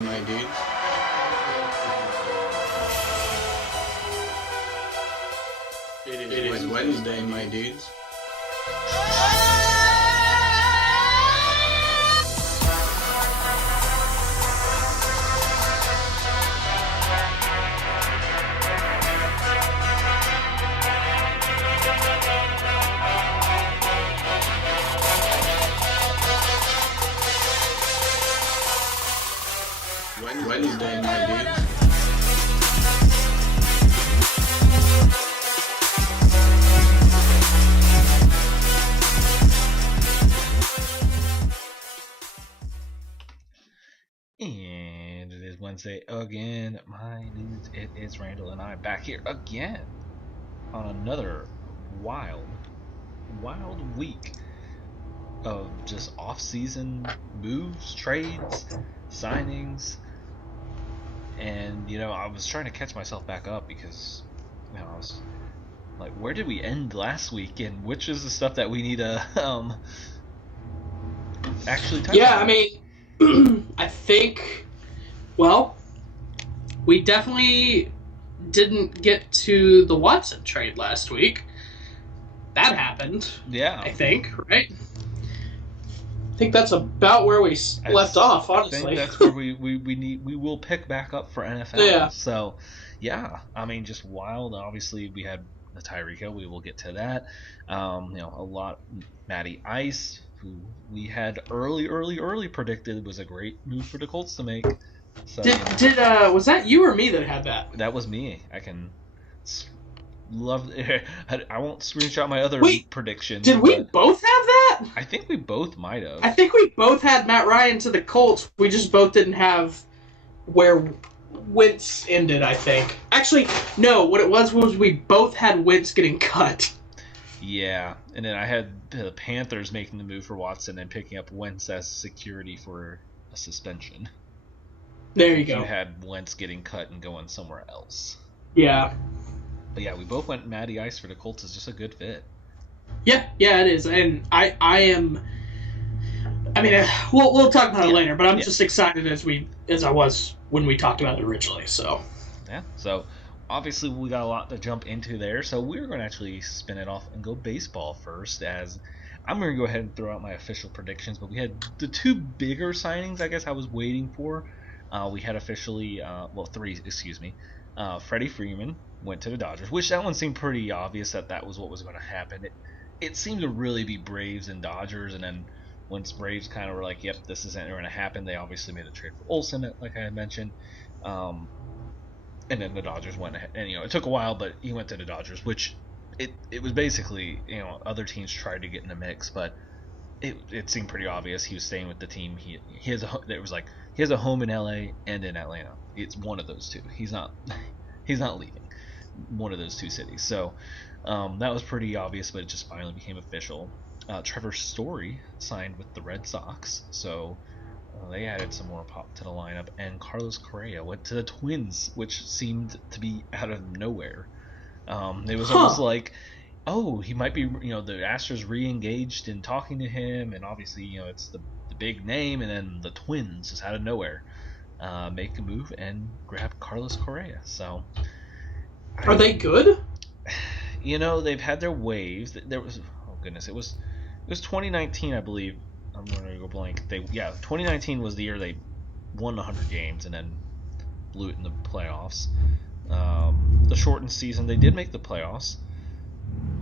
my dudes. It is Wednesday, my dudes. Wednesday, my dudes. And it is Wednesday again, my dudes. It is Randall and I back here again on another wild week of just off-season moves, trades, signings. And, I was trying to catch myself back up because, I was like, where did we end last week? And which is the stuff that we need to actually touch on? I mean, I think, we definitely didn't get to the Watson trade last week. That happened. Yeah. I think, right? I think that's about where we left off, honestly. I think that's where we will pick back up for NFL. Yeah. So, yeah, I mean, just wild. Obviously, we had the Tyreek Hill. We will get to that. A lot. Matty Ice, who we had early predicted was a great move for the Colts to make. So, was that you or me that had that? That was me. I can love. I won't screenshot my other prediction. Did we both have that? I think we both might have. I think we both had Matt Ryan to the Colts. We just both didn't have where Wentz ended, I think. Actually, no. What it was we both had Wentz getting cut. Yeah, and then I had the Panthers making the move for Watson and picking up Wentz as security for a suspension. There you go. You had Wentz getting cut and going somewhere else. Yeah. But yeah, we both went Matty Ice for the Colts. Is just a good fit. Yeah, it is, and I am. I mean, we'll talk about it later, but I'm just excited as I was when we talked about it originally. So. Yeah. So obviously we got a lot to jump into there. So we're going to actually spin it off and go baseball first. As I'm going to go ahead and throw out my official predictions. But we had the two bigger signings, I guess I was waiting for. We had officially, three, excuse me. Freddie Freeman went to the Dodgers, which that one seemed pretty obvious that was what was going to happen. It seemed to really be Braves and Dodgers, and then once Braves kind of were like, yep, this isn't going to happen, they obviously made a trade for Olsen, like I had mentioned. And then the Dodgers went ahead. And, it took a while, but he went to the Dodgers, which it was basically, other teams tried to get in the mix, but it seemed pretty obvious he was staying with the team. He has a home in LA and in Atlanta. It's one of those two. He's not leaving one of those two cities. So that was pretty obvious, but it just finally became official. Trevor Story signed with the Red Sox, so they added some more pop to the lineup. And Carlos Correa went to the Twins, which seemed to be out of nowhere. It was almost like, oh, he might be, the Astros re-engaged in talking to him, and obviously, it's the big name, and then the Twins just out of nowhere make a move and grab Carlos Correa. So, are they good? They've had their waves. There was, oh goodness, it was 2019, I believe. I'm going to go blank. 2019 was the year they won 100 games and then blew it in the playoffs. The shortened season, they did make the playoffs.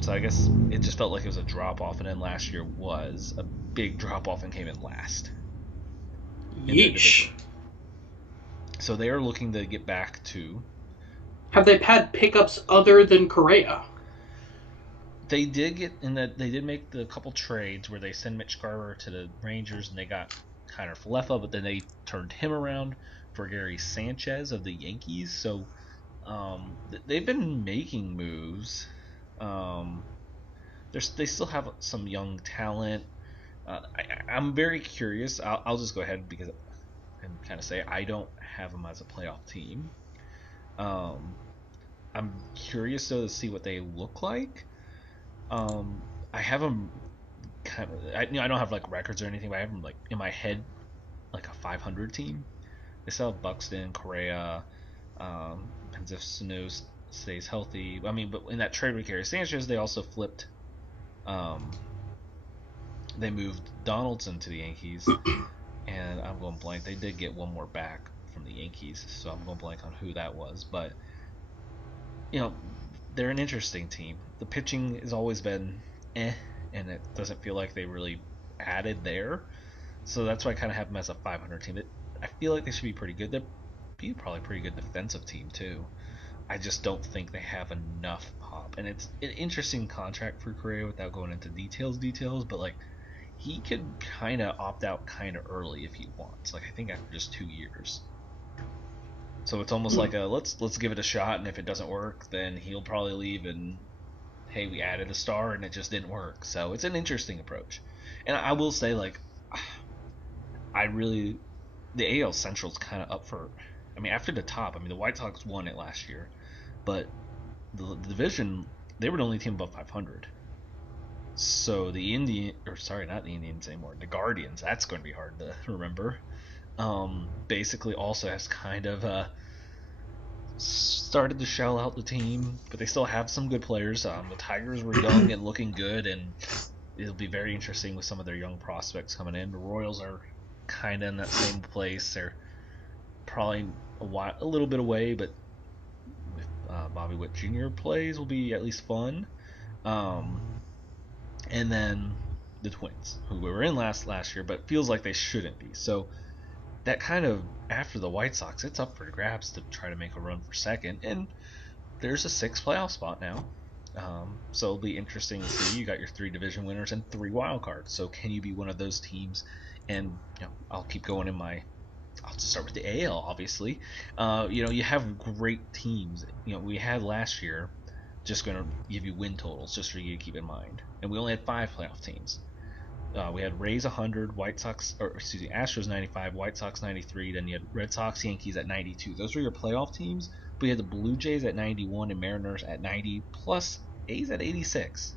So I guess it just felt like it was a drop-off, and then last year was a big drop-off and came in last. Yeesh. So they are looking to get back to... Have they had pickups other than Correa? They did get in that. They did make the couple trades where they sent Mitch Garver to the Rangers and they got Kiner Falefa, but then they turned him around for Gary Sanchez of the Yankees. So they've been making moves. They still have some young talent. I'm very curious. I'll just go ahead and kind of say I don't have them as a playoff team. I'm curious though to see what they look like. I have them kind of. I don't have like records or anything, but I have them like in my head, like a 500 team. They still have Buxton, Correa, depends if Sano stays healthy. I mean, but in that trade with Gary Sanchez, they also flipped. They moved Donaldson to the Yankees, and I'm going blank. They did get one more back from the Yankees, so I'm going blank on who that was. But they're an interesting team. The pitching has always been and it doesn't feel like they really added there. So that's why I kind of have them as a 500 team. I feel like they should be pretty good. They'd be probably a pretty good defensive team too. I just don't think they have enough pop. And it's an interesting contract for Correa without going into details, but like he could kind of opt out kind of early if he wants. Like I think after just 2 years. So it's almost like a let's give it a shot, and if it doesn't work, then he'll probably leave. And hey, we added a star, and it just didn't work. So it's an interesting approach. And I will say, like, the AL Central's kind of up for. I mean, after the top, I mean, the White Sox won it last year, but the division, they were the only team above 500. So the not the Indians anymore, the Guardians. That's going to be hard to remember. Basically also has kind of started to shell out the team, but they still have some good players. The Tigers were young and looking good, and it'll be very interesting with some of their young prospects coming in. The Royals are kind of in that same place. They're probably a little bit away, but if Bobby Whitt Jr. plays, will be at least fun. And then the Twins, who we were in last year, but feels like they shouldn't be. So that kind of, after the White Sox, it's up for grabs to try to make a run for second, and there's a 6th playoff spot now. So it'll be interesting to see. You got your 3 division winners and 3 wild cards. So can you be one of those teams? And I'll keep going I'll just start with the AL, obviously. You have great teams. We had last year. Just going to give you win totals, just for you to keep in mind. And we only had 5 playoff teams. We had Rays 100, Astros 95, White Sox 93. Then you had Red Sox, Yankees at 92. Those were your playoff teams. But you had the Blue Jays at 91 and Mariners at 90, plus A's at 86.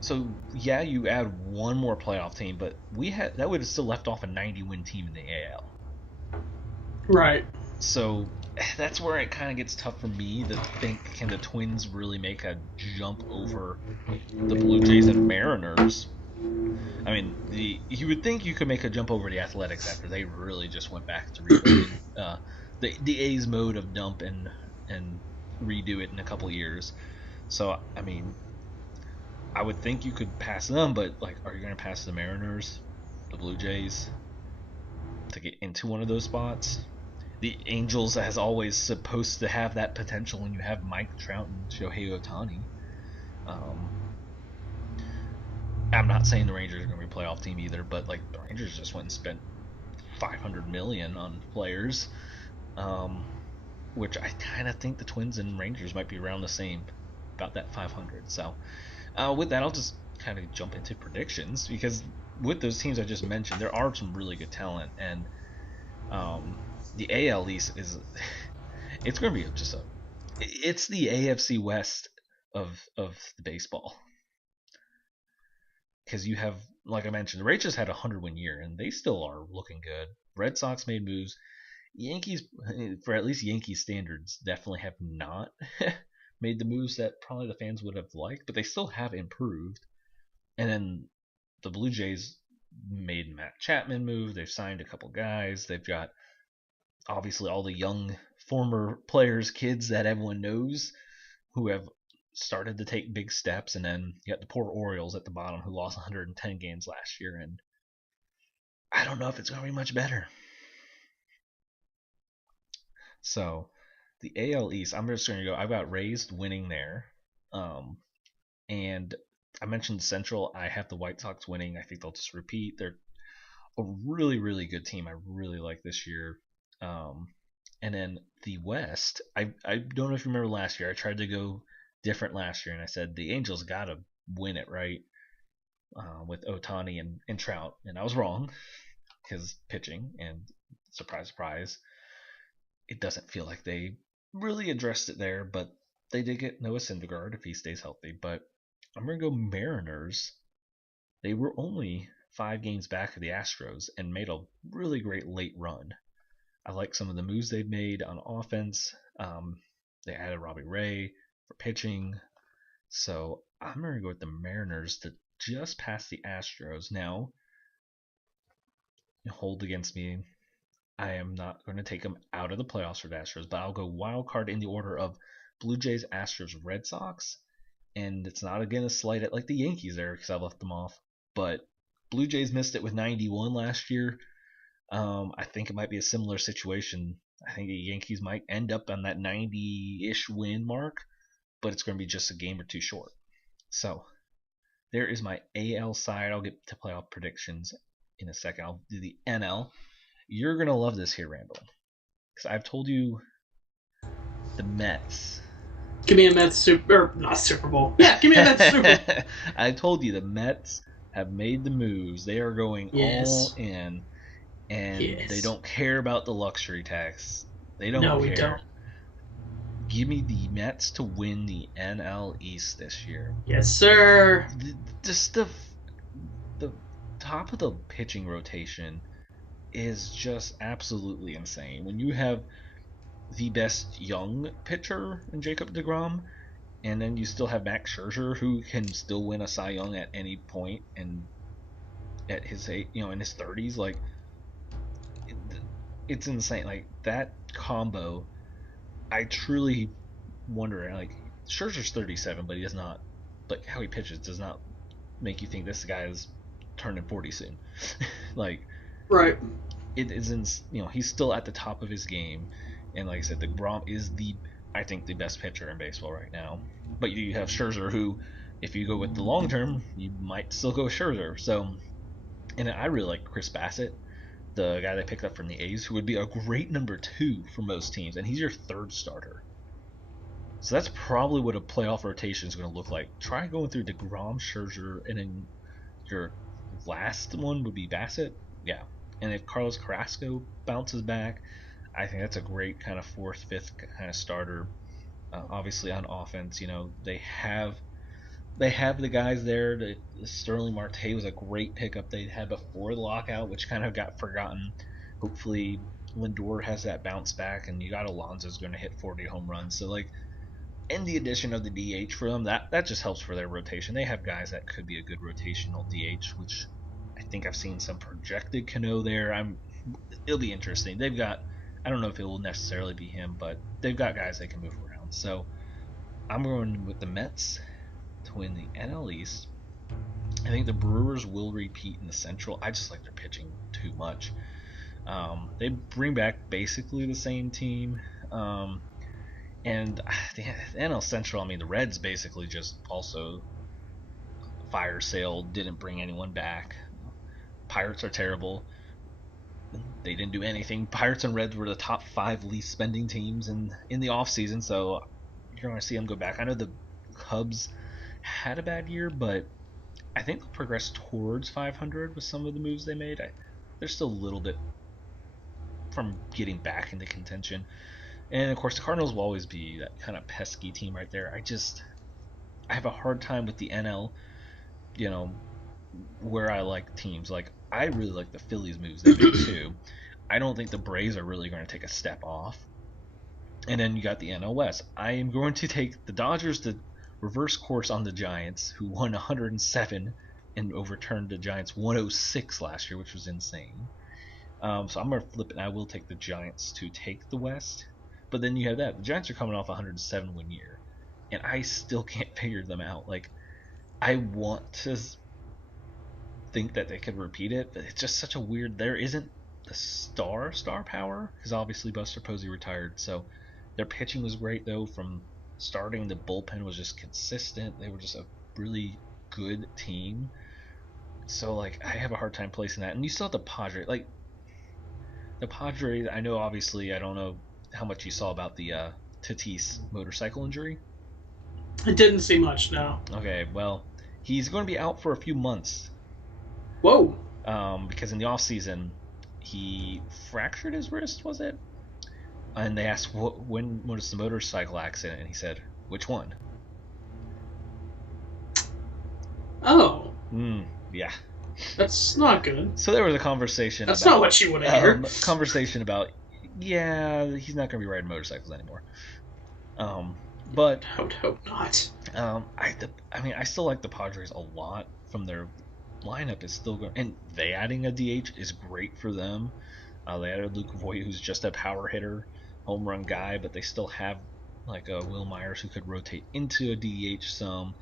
So yeah, you add one more playoff team, but that would have still left off a 90-win team in the AL. Right. So that's where it kind of gets tough for me to think, can the Twins really make a jump over the Blue Jays and Mariners? I mean, you would think you could make a jump over the Athletics after they really just went back to rebuilding the A's mode of dump and redo it in a couple years. So I mean, I would think you could pass them, but like, are you going to pass the Mariners, the Blue Jays, to get into one of those spots? The Angels, as always, supposed to have that potential when you have Mike Trout and Shohei Ohtani. I'm not saying the Rangers are going to be a playoff team either, but like the Rangers just went and spent $500 million on players, which I kind of think the Twins and Rangers might be around the same, about that 500. So with that, I'll just kind of jump into predictions, because with those teams I just mentioned, there are some really good talent, and the AL East it's going to be it's the AFC West of the baseball. Because you have, like I mentioned, the Rays just had a 100-win year, and they still are looking good. Red Sox made moves. Yankees, for at least Yankee standards, definitely have not made the moves that probably the fans would have liked, but they still have improved. And then the Blue Jays made Matt Chapman move. They've signed a couple guys. They've got obviously all the young former players, kids that everyone knows, who have started to take big steps. And then you got the poor Orioles at the bottom, who lost 110 games last year, and I don't know if it's going to be much better. So the AL East, I'm just going to go, I've got Rays winning there, and I mentioned Central, I have the White Sox winning. I think they'll just repeat. They're a really, really good team. I really like this year. And then the West, I don't know if you remember last year, I tried to go different last year, and I said the Angels got to win it, right? With Ohtani and Trout, and I was wrong, because pitching, and surprise, surprise, it doesn't feel like they really addressed it there, but they did get Noah Syndergaard if he stays healthy. But I'm going to go Mariners. They were only 5 games back of the Astros and made a really great late run. I like some of the moves they've made on offense. They added Robbie Ray for pitching. So I'm going to go with the Mariners to just pass the Astros. Now, hold against me. I am not going to take them out of the playoffs for the Astros, but I'll go wild card in the order of Blue Jays, Astros, Red Sox. And it's not again a slight at like the Yankees there because I left them off. But Blue Jays missed it with 91 last year. I think it might be a similar situation. I think the Yankees might end up on that 90-ish win mark, but it's going to be just a game or two short. So there is my AL side. I'll get to playoff predictions in a second. I'll do the NL. You're going to love this here, Randall, because I've told you the Mets. Give me a Mets Super Bowl. Yeah, give me a Mets Super Bowl. I told you the Mets have made the moves. They are going all in, and they don't care about the luxury tax. They don't care. No, we don't. Give me the Mets to win the NL East this year. Yes, sir. Just the top of the pitching rotation is just absolutely insane. When you have the best young pitcher in Jacob deGrom, and then you still have Max Scherzer, who can still win a Cy Young at any point, and at his in his 30s, like it's insane. Like that combo, I truly wonder. Like Scherzer's 37, but he does not, like how he pitches does not make you think this guy is turning 40 soon. Like, right. It isn't. He's still at the top of his game. And like I said, deGrom is I think the best pitcher in baseball right now. But you have Scherzer, who, if you go with the long term, you might still go Scherzer. So, and I really like Chris Bassett, the guy they picked up from the A's, who would be a great number 2 for most teams, and he's your 3rd starter. So that's probably what a playoff rotation is going to look like. Try going through deGrom, Scherzer, and then your last one would be Bassett. Yeah, and if Carlos Carrasco bounces back, I think that's a great kind of 4th, 5th kind of starter. Obviously on offense, they have the guys there. Sterling Marte was a great pickup they had before the lockout, which kind of got forgotten. Hopefully Lindor has that bounce back, and you got Alonso's going to hit 40 home runs. So and the addition of the DH for them, that just helps for their rotation. They have guys that could be a good rotational DH, which I think I've seen some projected Cano there. It'll be interesting. They've got, I don't know if it will necessarily be him, but they've got guys that can move around. So I'm going with the Mets to win the NL East. I think the Brewers will repeat in the Central. I just like their pitching too much. They bring back basically the same team. And the NL Central, the Reds basically just also fire sale, didn't bring anyone back. Pirates are terrible. They didn't do anything. Pirates and Reds were the top 5 least spending teams in the offseason, so you're going to see them go back. I know the Cubs had a bad year, but I think they'll progress towards 500 with some of the moves they made. They're still a little bit from getting back into contention. And, of course, the Cardinals will always be that kind of pesky team right there. I have a hard time with the NL, where I like teams. Like, I really like the Phillies moves they made too. I don't think the Braves are really going to take a step off. And then you got the NL West. I am going to take the Dodgers to reverse course on the Giants, who won 107 and overturned the Giants 106 last year, which was insane. So I'm going to flip it, and I will take the Giants to take the West. But then you have that. The Giants are coming off a 107 win year, and I still can't figure them out. Like, I want to think that they could repeat it, but it's just such a weird. There isn't the star power, because obviously Buster Posey retired. So their pitching was great though. From starting, the bullpen was just consistent. They were just a really good team. So like, I have a hard time placing that. And you still have the Padres. Like, the Padres, I know obviously, I don't know how much you saw about the Tatis motorcycle injury. I didn't see much, no. Okay, well, he's going to be out for a few months. Whoa. Because in the off season, he fractured his wrist, was it? And they asked, when was the motorcycle accident? And he said, which one? Oh. Yeah. That's not good. So there was a conversation. That's about, not what you want to hear. Conversation about, yeah, he's not going to be riding motorcycles anymore. But I would hope not. I still like the Padres a lot. From their lineup is still going, and they adding a DH is great for them. They added Luke Voigt, who's just a power hitter, home run guy, but they still have like a Will Myers who could rotate into a DH some.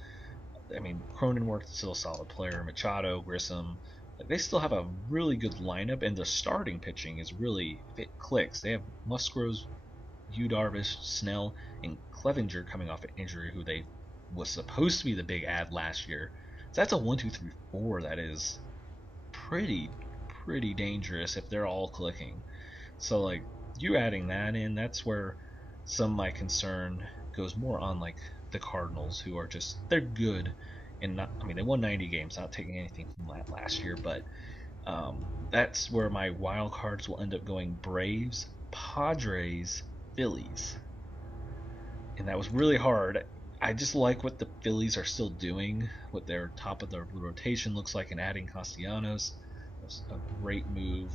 I mean, Cronenworth is still a solid player. Machado, Grissom, like they still have a really good lineup, and the starting pitching is really, if it clicks, they have Musgrove, Yu Darvish, Snell, and Clevenger coming off an injury, who they was supposed to be the big ad last year. So that's a 1, 2, 3, 4 that is pretty dangerous if they're all clicking. So like you adding that in, that's where some of my concern goes more on like the Cardinals, who are just, they're good and not, I mean, they won 90 games, not taking anything from that last year, but that's where my wild cards will end up going: Braves, Padres, Phillies. And that was really hard. I just like what the Phillies are still doing, what their top of the rotation looks like, and adding Castellanos was a great move.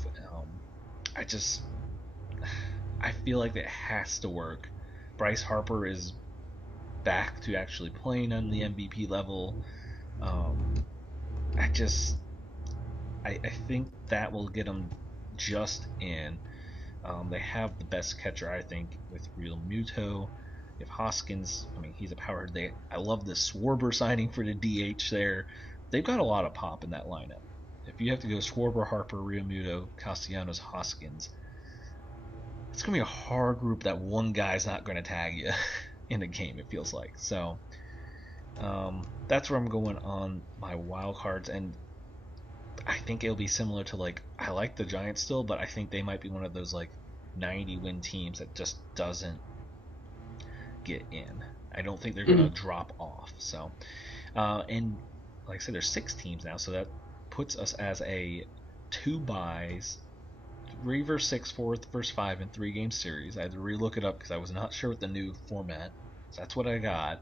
I feel like it has to work. Bryce Harper is back to actually playing on the MVP level. I think that will get them just in. They have the best catcher, I think, with Real Muto. If Hoskins, I mean, he's a power. I love the Schwarber signing for the DH there. They've got a lot of pop in that lineup. If you have to go Schwarber, Harper, Real Muto, Castellanos, Hoskins, it's going to be a hard group that one guy's not going to tag you in a game, it feels like. So that's where I'm going on my wild cards, and I think it'll be similar to, like, I like the Giants still, but I think they might be one of those like 90 win teams that just doesn't get in. I don't think they're going to drop off. So and like I said, there's 6 teams now, so that puts us as a 2 buys, 3 versus 6, 4 versus 5 in 3 game series. I had to relook it up because I was not sure with the new format. So that's what I got.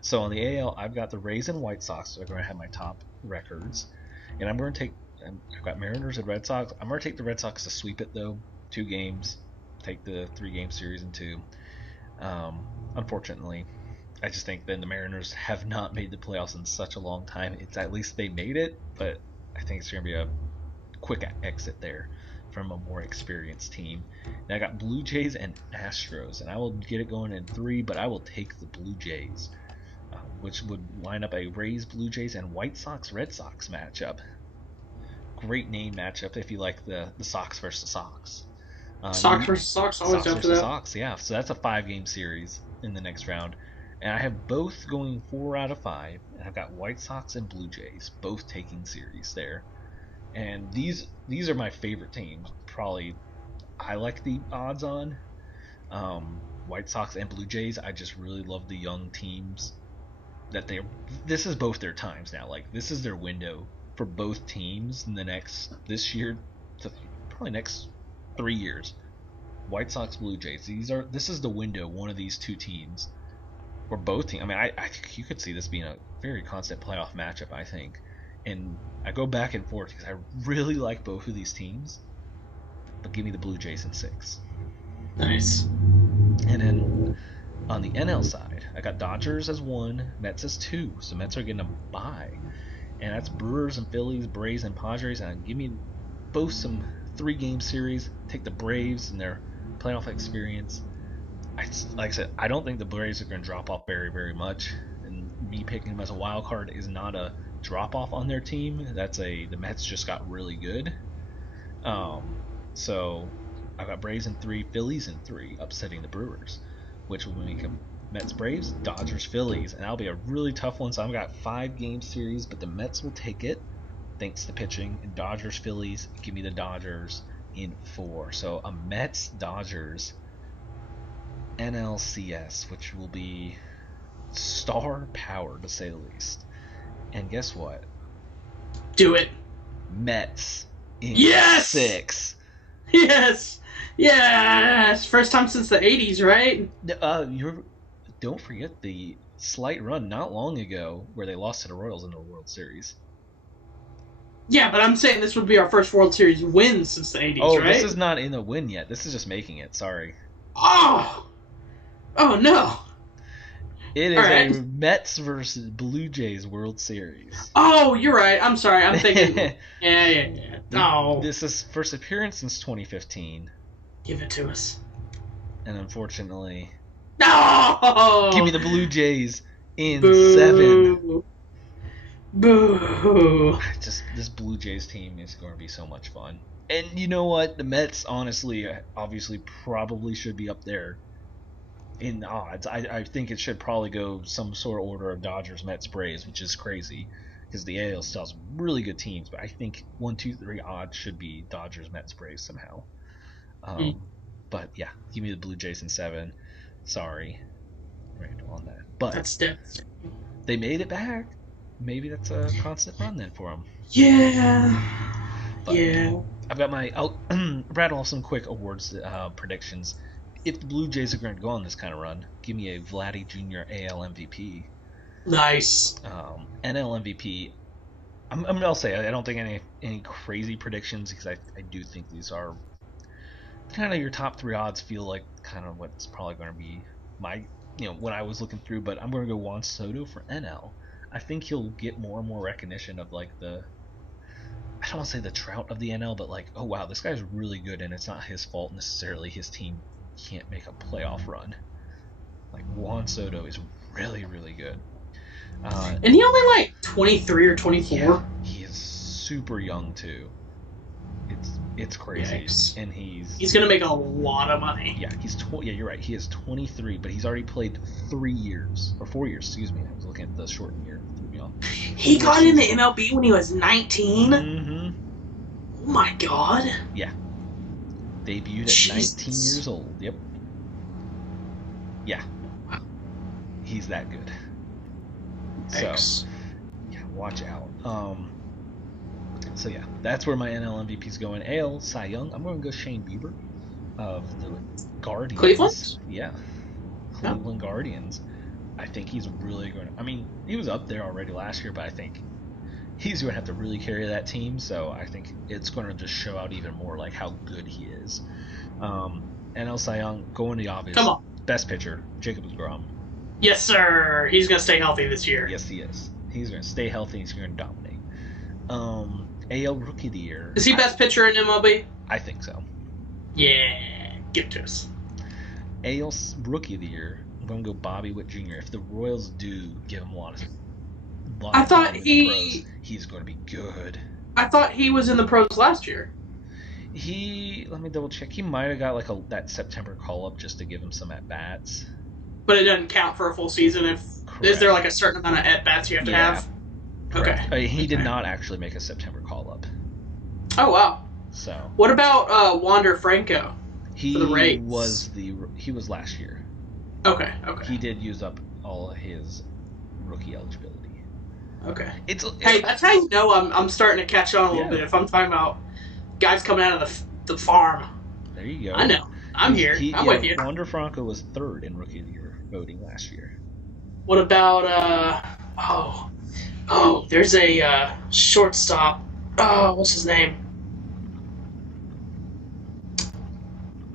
So on the AL, I've got the Rays and White Sox. So I'm going to have my top records, and I'm going to take, I've got Mariners and Red Sox. I'm going to take the Red Sox to sweep it though. 2 games, take the 3 game series in 2. Unfortunately, I just think that the Mariners have not made the playoffs in such a long time. It's at least they made it, but I think it's going to be a quick exit there from a more experienced team. Now I got Blue Jays and Astros, and I will get it going in 3, but I will take the Blue Jays, which would line up a Rays, Blue Jays, and White Sox, Red Sox matchup. Great name matchup if you like the Sox versus Sox. Sox versus Sox, always Sox after versus that. Sox, yeah. So that's a 5 game series in the next round. And I have both going 4 out of 5. And I've got White Sox and Blue Jays both taking series there. And these are my favorite teams. Probably I like the odds on. White Sox and Blue Jays, I just really love the young teams that this is both their times now. Like, this is their window for both teams in this year to probably next 3 years. White Sox, Blue Jays. This is the window. One of these 2 teams, or both teams. I mean, I think you could see this being a very constant playoff matchup, I think. And I go back and forth because I really like both of these teams. But give me the Blue Jays in 6. Nice. And then on the NL side, I got Dodgers as 1, Mets as 2. So Mets are getting a bye. And that's Brewers and Phillies, Braves and Padres. And give me both some 3 game series. Take the Braves and their playoff experience. Like I said, I don't think the Braves are going to drop off very, very much. And me picking them as a wild card is not a drop off on their team. The Mets just got really good. So I've got Braves in 3, Phillies in 3, upsetting the Brewers, which will make them Mets, Braves, Dodgers, Phillies, and that'll be a really tough one. So I've got 5 game series, but the Mets will take it thanks to pitching. And Dodgers, Phillies, give me the Dodgers in 4. So a Mets, Dodgers, NLCS, which will be star power to say the least. And guess what? Do it. Mets in Yes! 6. Yes! Yes! First time since the 80s, right? Don't forget the slight run not long ago where they lost to the Royals in the World Series. Yeah, but I'm saying this would be our first World Series win since the 80s, Oh, right? this is not in a win yet. This is just making it. Sorry. Oh! Oh, no. It is All right. a Mets versus Blue Jays World Series. Oh, you're right. I'm sorry. I'm thinking... yeah. Oh. This is first appearance since 2015. Give it to us. And unfortunately... No! Give me the Blue Jays in Boo. 7. Boo. Just this Blue Jays team is going to be so much fun. And you know what? The Mets, honestly, obviously, probably should be up there in odds. I think it should probably go some sort of order of Dodgers, Mets, Braves, which is crazy because the AL still has really good teams. But I think 1, 2, 3 odds should be Dodgers, Mets, Braves somehow. But yeah, give me the Blue Jays in 7. Sorry, Randall, on that. But That's dead. They made it back. Maybe that's a constant run then for them. Yeah. But yeah. I've got my... I'll rattle off some quick awards predictions. If the Blue Jays are going to go on this kind of run, give me a Vladdy Jr. AL MVP. Nice. NL MVP. I'll say I don't think any crazy predictions because I do think these are kind of your top 3 odds. Feel like kind of what's probably going to be my when I was looking through. But I'm going to go Juan Soto for NL. I think he'll get more and more recognition of like the... I don't want to say the Trout of the NL, but like, oh wow, this guy's really good, and it's not his fault necessarily. His team can't make a playoff run. Like Juan Soto is really, really good. And he only like 23 or 24. Yeah, he is super young too. It's crazy, Yikes. and he's gonna make a lot of money. Yeah, yeah, you're right. He is 23, but he's already played 3 years or 4 years. Excuse me, I was looking at the shortened year. He got into MLB when he was 19. Mm-hmm. Oh my god. Yeah. Debuted at Jesus. 19 years old. Yep. Yeah. Wow. He's that good. Thanks. So, yeah, watch out. So yeah, that's where my NL MVP's going. AL Cy Young, I'm going to go Shane Bieber of the Guardians. Cleveland? Yeah. Cleveland Guardians. I think he's really going to... I mean, he was up there already last year, but I think he's going to have to really carry that team, so I think it's going to just show out even more like how good he is. NL Cy Young, going the obvious. Come on. Best pitcher, Jacob deGrom. Yes, sir. He's going to stay healthy this year. Yes, he is. He's going to stay healthy. He's going to dominate. AL Rookie of the Year. Is he best pitcher in MLB? I think so. Yeah. Give it to us. AL Rookie of the Year. I'm going to go Bobby Witt Jr. If the Royals do give him a lot I of thought time in the pros, he's going to be good. I thought he was in the pros last year. Let me double check. He might have got like that September call up just to give him some at bats. But it doesn't count for a full season. Is there like a certain amount of at bats you have to have? Correct. Okay. He did not actually make a September call up. Oh wow. So. What about Wander Franco? For the Rays? He was last year. Okay. He did use up all of his rookie eligibility. Okay. Hey, that's how you know I'm starting to catch on a little bit. If I'm talking about guys coming out of the farm. There you go. I know. I'm here. I'm with you. Wander Franco was 3rd in Rookie of the Year voting last year. What about there's a shortstop. Oh, what's his name?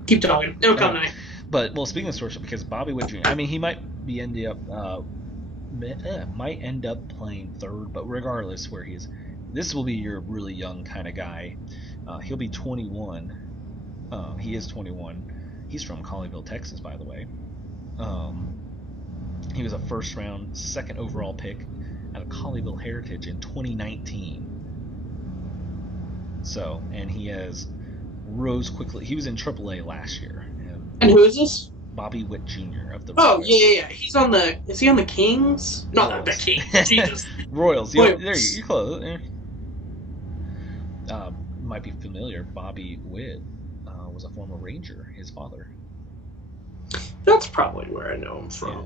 Keep talking. It'll come to me. But speaking of shortstop, because Bobby Witt Jr., I mean, he might end up playing 3rd, but regardless where he is, this will be your really young kind of guy. He'll be 21. He is 21. He's from Colleyville, Texas, by the way. He was a first round, 2nd overall pick out of Colleyville Heritage in 2019. So, and he has rose quickly. He was in AAA last year. And who is this? Bobby Witt Jr. of the Oh, Royals. yeah. He's on the... Is he on the Kings? No, not the Kings. Jesus. Royals. Royals. There you're close. Might be familiar. Bobby Witt was a former Ranger, his father. That's probably where I know him from. Yeah.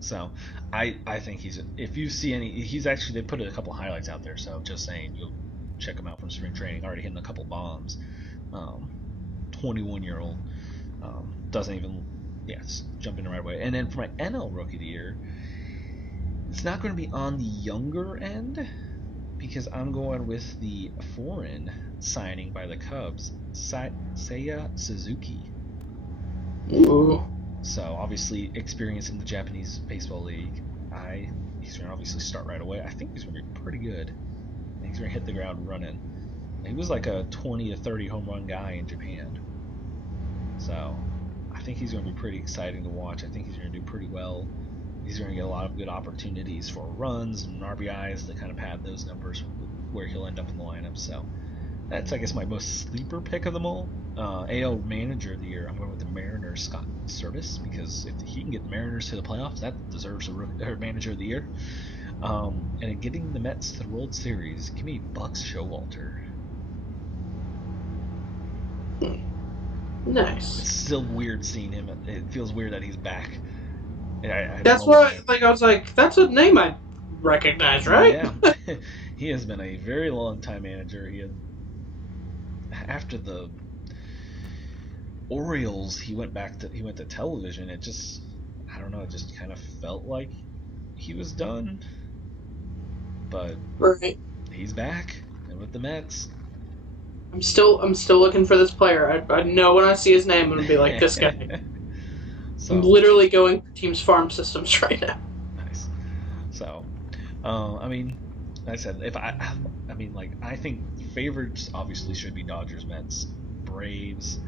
So, I think if you see he's actually, they put a couple highlights out there, so just saying, you'll check him out from spring training, already hitting a couple bombs. 21-year-old, doesn't even, jump in the right way. And then for my NL Rookie of the Year, it's not going to be on the younger end, because I'm going with the foreign signing by the Cubs, Seiya Suzuki. Ooh. So obviously experience in the Japanese baseball league. He's going to obviously start right away. I think he's going to be pretty good. I think he's going to hit the ground running. He was like a 20 to 30 home run guy in Japan. So I think he's going to be pretty exciting to watch. I think he's going to do pretty well. He's going to get a lot of good opportunities for runs and RBIs to kind of pad those numbers where he'll end up in the lineup. So that's, I guess, my most sleeper pick of them all. AL Manager of the Year, I'm going with the Mariners, Scott Service, because if he can get the Mariners to the playoffs, that deserves a Manager of the Year. And getting the Mets to the World Series, give me Bucks Showalter. Nice. It's still weird seeing him. It feels weird that he's back. That's why, I was like, that's a name I recognize, right? Yeah. He has been a very long time manager. After the Orioles, he went to television. It just, I don't know, it just kind of felt like he was done. But Right. he's back and with the Mets. I'm still looking for this player. I know when I see his name, I'm gonna be like, this guy. So, I'm literally going through teams' farm systems right now. Nice. So, I mean, like I said, I think favorites obviously should be Dodgers, Mets, Braves,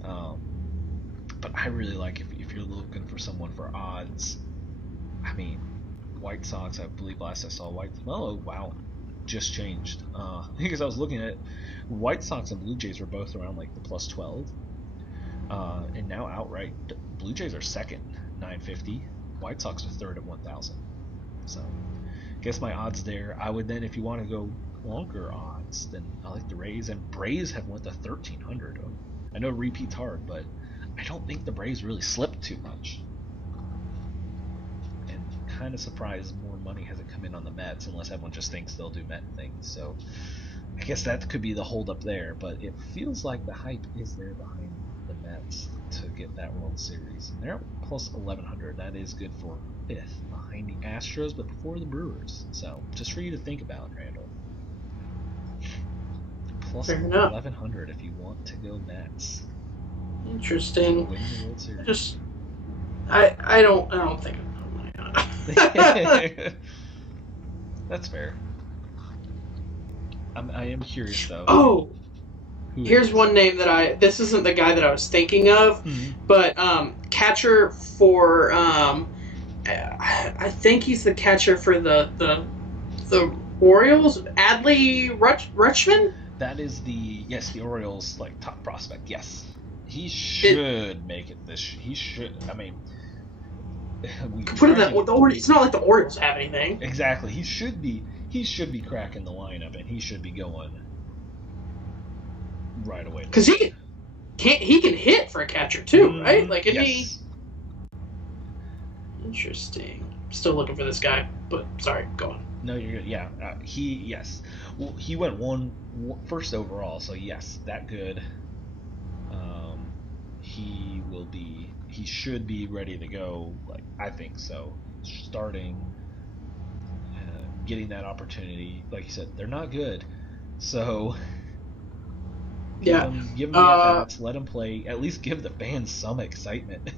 but I really like if you're looking for someone for odds. I mean, White Sox. I believe last I saw just changed. Because I was looking at White Sox and Blue Jays were both around like the plus 12, and now outright Blue Jays are second, 950. White Sox are third at 1,000. So, guess my odds there. I would then, if you want to go longer odds, then I like the Rays, and Braves have went to 1,300. I know repeat's hard, but I don't think the Braves really slipped too much. And kind of surprised more money hasn't come in on the Mets, unless everyone just thinks they'll do Met things. So I guess that could be the holdup there, but it feels like the hype is there behind the Mets to get that World Series. And they're at plus 1,100. That is good for fifth behind the Astros, but before the Brewers. So just for you to think about, Randall. Plus 1,100 if you want to go Mets. Interesting. Win the World Series. I don't think That's fair. I am curious though. Oh, here's one name this isn't the guy that I was thinking of, but catcher for I think he's the catcher for the Orioles, Adley Rutschman. That is the Orioles like top prospect. Yes, he should make it this. He should. I mean, put it that it's not like the Orioles have anything. Exactly. He should be cracking the lineup, and he should be going right away. Because he can hit for a catcher too, right? Like, isn't he? Interesting. Still looking for this guy, but sorry, go on. No, you're good. Yeah, Well, he went one first overall, so yes, that good. He should be ready to go. Like, I think so. Starting, getting that opportunity. Like you said, they're not good, so give them the at-bats, let them play. At least give the fans some excitement.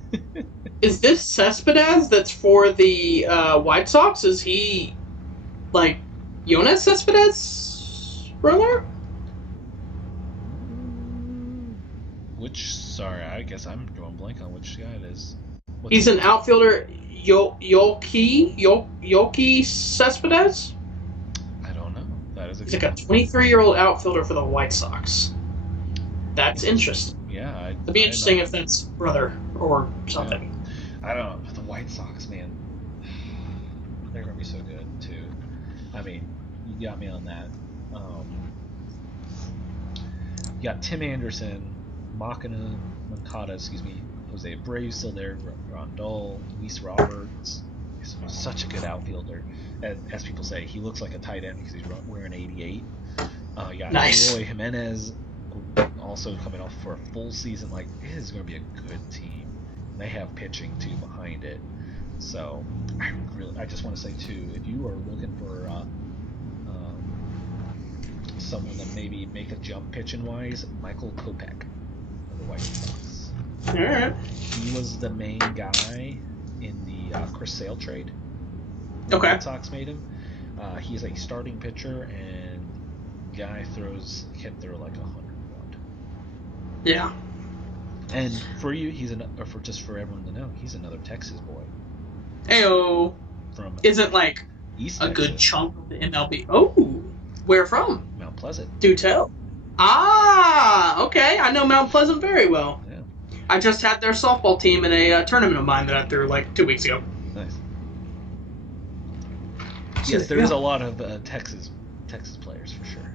Is this Cespedes that's for the White Sox? Is he like Yoenis Cespedes' brother? Sorry, I guess I'm drawing blank on which guy it is. He's an outfielder, Yoelqui Cespedes? I don't know. That is He's like a 23-year-old outfielder for the White Sox. That's interesting. Yeah. It'd be interesting if that's brother or something. Yeah. I don't know. But the White Sox, man, they're going to be so good, too. I mean, you got me on that. You got Tim Anderson, Moncada, Jose Abreu still there, Rondal, Luis Roberts. He's such a good outfielder. As people say, he looks like a tight end because he's wearing 88. You got nice. Roy Jimenez, also coming off for a full season. Like, it is going to be a good team. They have pitching too behind it. So I just want to say too, if you are looking for someone that maybe make a jump pitching wise, Michael Kopech of the White Sox. All right. He was the main guy in the Chris Sale trade. The Okay. White Sox made him. He's a starting pitcher, and guy can throw like 101. Yeah. And for you, just for everyone to know, he's another Texas boy. Ayo. From Isn't like East a Texas. good chunk of the MLB. Oh, where from? Mount Pleasant. Do tell. Ah, okay. I know Mount Pleasant very well. Yeah. I just had their softball team in a tournament of mine that I threw like 2 weeks ago. Nice. So, Yes, there is a lot of Texas players for sure.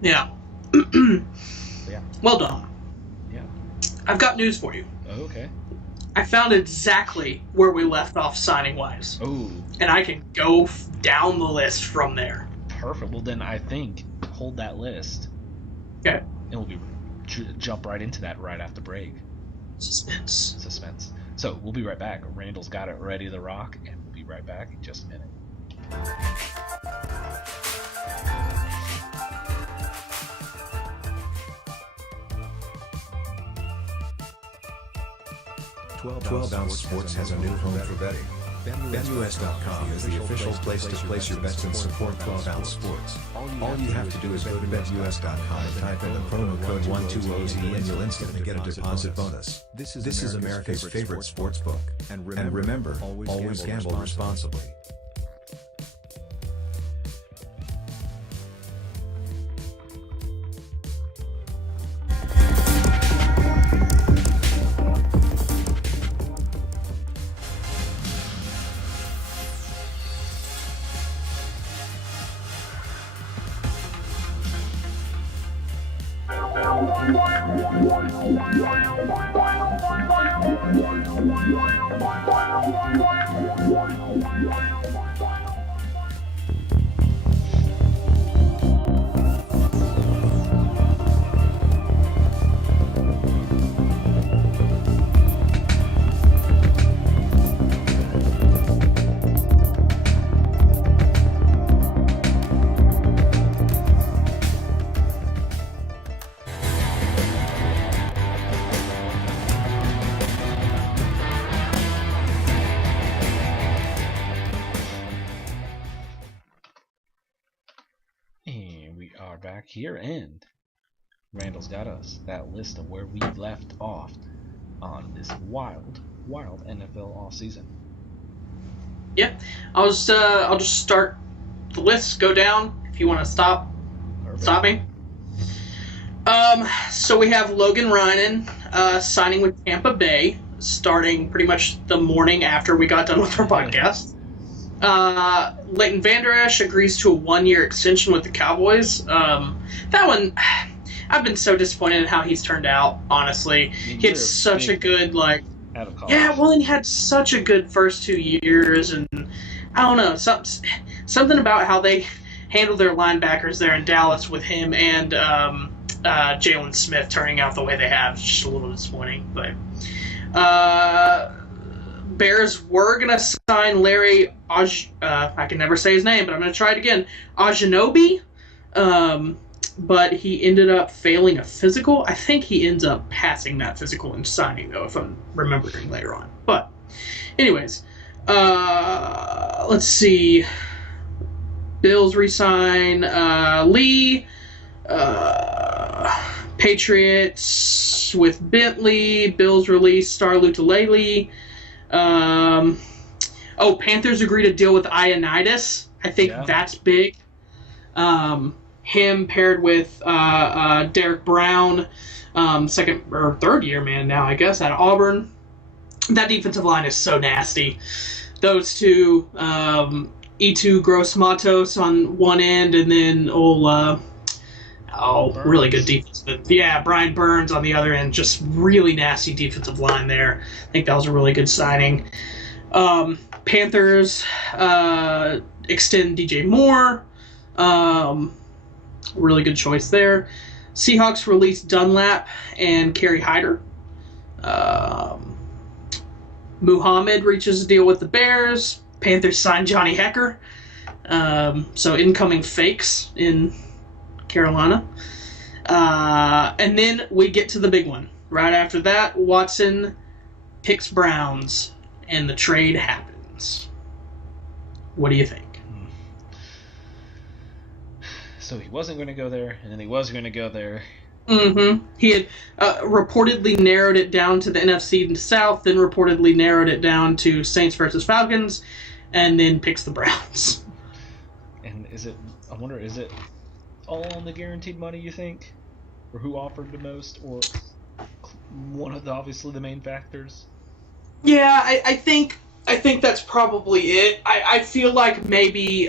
Yeah. Yeah. Well done. Yeah. I've got news for you. Oh, okay. I found exactly where we left off signing-wise. Oh. And I can go down the list from there. Perfect. Well, then I think hold that list. Okay. And we'll jump right into that right after break. Suspense. So we'll be right back. Randall's got it ready to rock, and we'll be right back in just a minute. 12-ounce Sports has a new home for betting. BetUS.com is the official place to place your bets and support 12-ounce sports. All you have to do is go to BetUS.com and type in the promo code 120OZ and you'll instantly get a deposit bonus. This is America's favorite sports book. And remember, always gamble responsibly. Back here, and Randall's got us that list of where we left off on this wild NFL offseason. Yeah, I'll just start the list, go down. If you want to stop me. So we have Logan Ryan signing with Tampa Bay, starting pretty much the morning after we got done with our podcast. Leighton Vander agrees to a 1-year extension with the Cowboys. That one, I've been so disappointed in how he's turned out, honestly. He had such a good, like... Out of college. Yeah, well, and he had such a good first 2 years, and I don't know, something about how they handled their linebackers there in Dallas with him and Jalen Smith turning out the way they have. It's just a little disappointing, but... Bears were going to sign Larry I can never say his name, but I'm going to try it again. Ajinobi. But he ended up failing a physical. I think he ends up passing that physical and signing, though, if I'm remembering later on. But, anyways, let's see. Bills re-sign Lee. Patriots with Bentley. Bills release Star Lutulele. Panthers agree to deal with Ioannidis. I think that's big. Him paired with Derek Brown, second or third year man now, I guess, out of Auburn. That defensive line is so nasty. Those two, E2 Gross Matos on one end, and then really good defense. But yeah, Brian Burns on the other end, just really nasty defensive line there. I think that was a really good signing. Panthers extend DJ Moore. Really good choice there. Seahawks release Dunlap and Kerry Hyder. Muhammad reaches a deal with the Bears. Panthers sign Johnny Hecker. So incoming fakes in Carolina. And then we get to the big one. Right after that, Watson picks Browns, and the trade happens. What do you think? So he wasn't going to go there, and then he was going to go there. Mm-hmm. He had reportedly narrowed it down to the NFC South, then reportedly narrowed it down to Saints versus Falcons, and then picks the Browns. And is it all on the guaranteed money, you think? Or who offered the most? Or one of the, obviously, the main factors? Yeah, I think that's probably it. I feel like maybe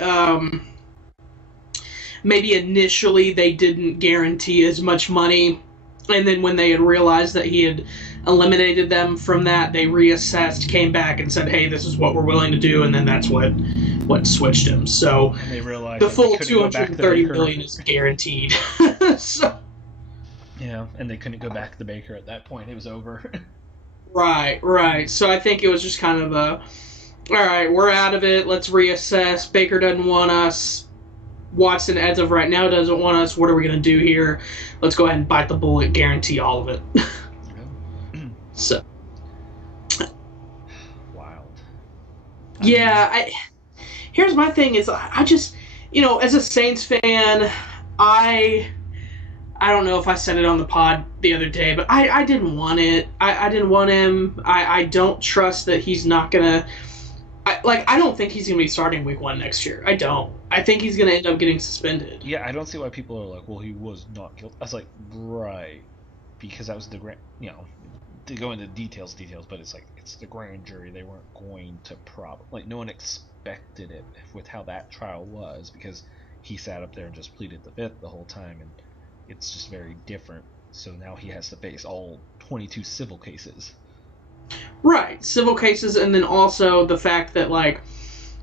initially they didn't guarantee as much money, and then when they had realized that he had eliminated them from that, they reassessed, came back, and said, "Hey, this is what we're willing to do," and then that's what switched him. So and they realized the full $230 million is guaranteed. So, yeah, and they couldn't go back to Baker at that point. It was over. Right. So I think it was just kind of all right, we're out of it. Let's reassess. Baker doesn't want us. Watson, as of right now, doesn't want us. What are we going to do here? Let's go ahead and bite the bullet, guarantee all of it. So. Wild. Here's my thing is, I just, as a Saints fan, I don't know if I said it on the pod the other day, but I didn't want it. I didn't want him. I don't trust that he's not going to... I don't think he's going to be starting week 1 next year. I don't. I think he's going to end up getting suspended. Yeah, I don't see why people are like, well, he was not guilty. I was like, right. Because that was the grand... to go into details, but it's like, it's the grand jury. They weren't going to no one expected it with how that trial was, because he sat up there and just pleaded the fifth the whole time, and it's just very different. So now he has to face all 22 civil cases. Right, civil cases, and then also the fact that,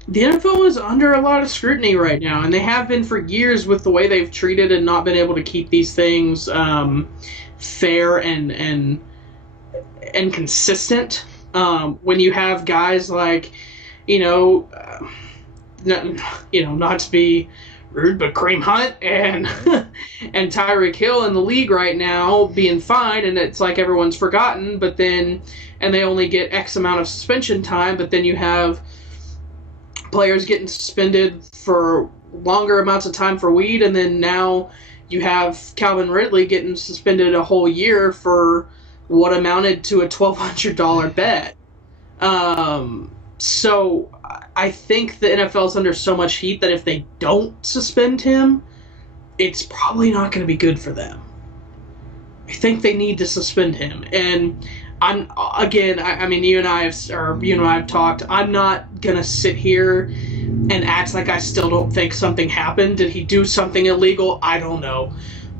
the NFL is under a lot of scrutiny right now, and they have been for years with the way they've treated and not been able to keep these things fair and consistent. When you have guys like, not to be rude, but Kareem Hunt and and Tyreek Hill in the league right now being fined, and it's like everyone's forgotten, but then, and they only get X amount of suspension time, but then you have players getting suspended for longer amounts of time for weed, and then now you have Calvin Ridley getting suspended a whole year for what amounted to a $1,200 bet. So I think the NFL's under so much heat that if they don't suspend him, it's probably not going to be good for them. I think they need to suspend him. And I mean, you and I have talked. I'm not going to sit here and act like I still don't think something happened. Did he do something illegal? I don't know.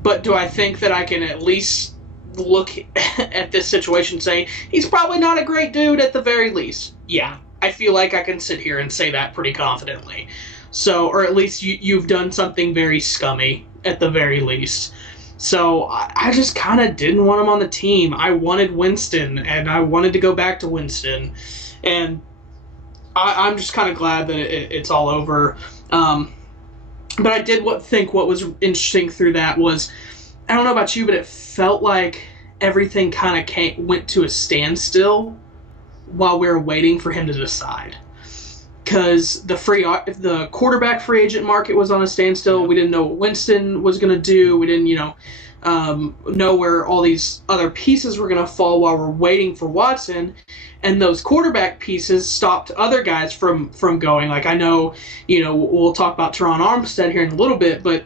But do I think that I can at least look at this situation and say, he's probably not a great dude at the very least? Yeah. I feel like I can sit here and say that pretty confidently. So, or at least you've done something very scummy at the very least. So I just kind of didn't want him on the team. I wanted Winston, and I wanted to go back to Winston. And I'm just kind of glad that it's all over. But I did think what was interesting through that was, I don't know about you, but it felt like everything kind of went to a standstill while we were waiting for him to decide. Because the quarterback free agent market was on a standstill. We didn't know what Winston was going to do. We didn't, know where all these other pieces were going to fall while we're waiting for Watson. And those quarterback pieces stopped other guys from going. Like, I know, we'll talk about Teron Armstead here in a little bit, but